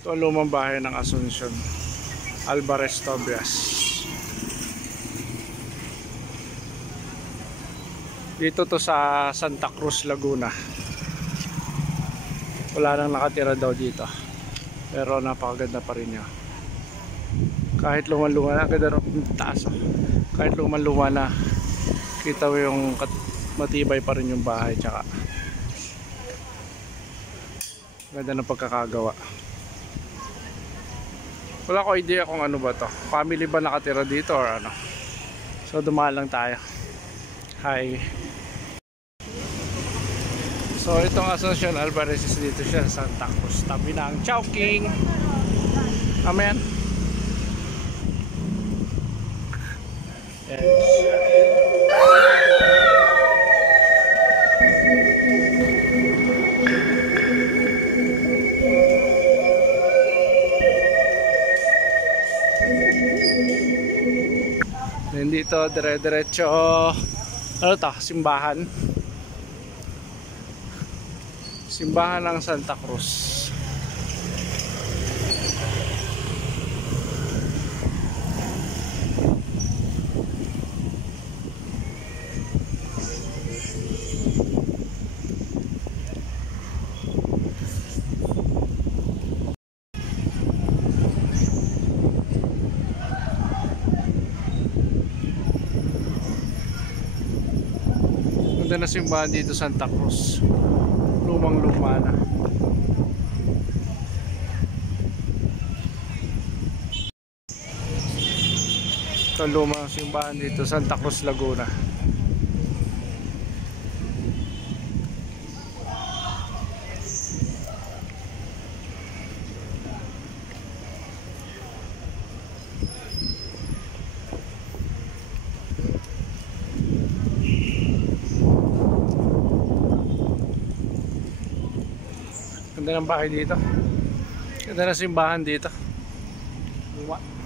Ito ang lumang bahay ng Asuncion, Alvarez Tobias. Dito to sa Santa Cruz, Laguna. Wala nang nakatira daw dito, pero napakaganda pa rin niya. Kahit luman-luma na, ganda ng taas. Kahit luman-luma na, kita mo yung matibay pa rin yung bahay. Tsaka ganda ng pagkakagawa. Wala ko idea kung ano ba to, family ba nakatira dito or ano. So dumaan lang tayo. Hi. So itong Asuncion Alvarez dito siya sa Santa Cruz, tabi ng Chowking. Amen. Yes. Dito dire-diretso ano to, simbahan ng Santa Cruz. Ganda na simbahan dito Santa Cruz, lumang-luma na. Ito lumang simbahan dito Santa Cruz, Laguna. Ganda ng bahay dito. Ganda ng simbahan dito. Luma.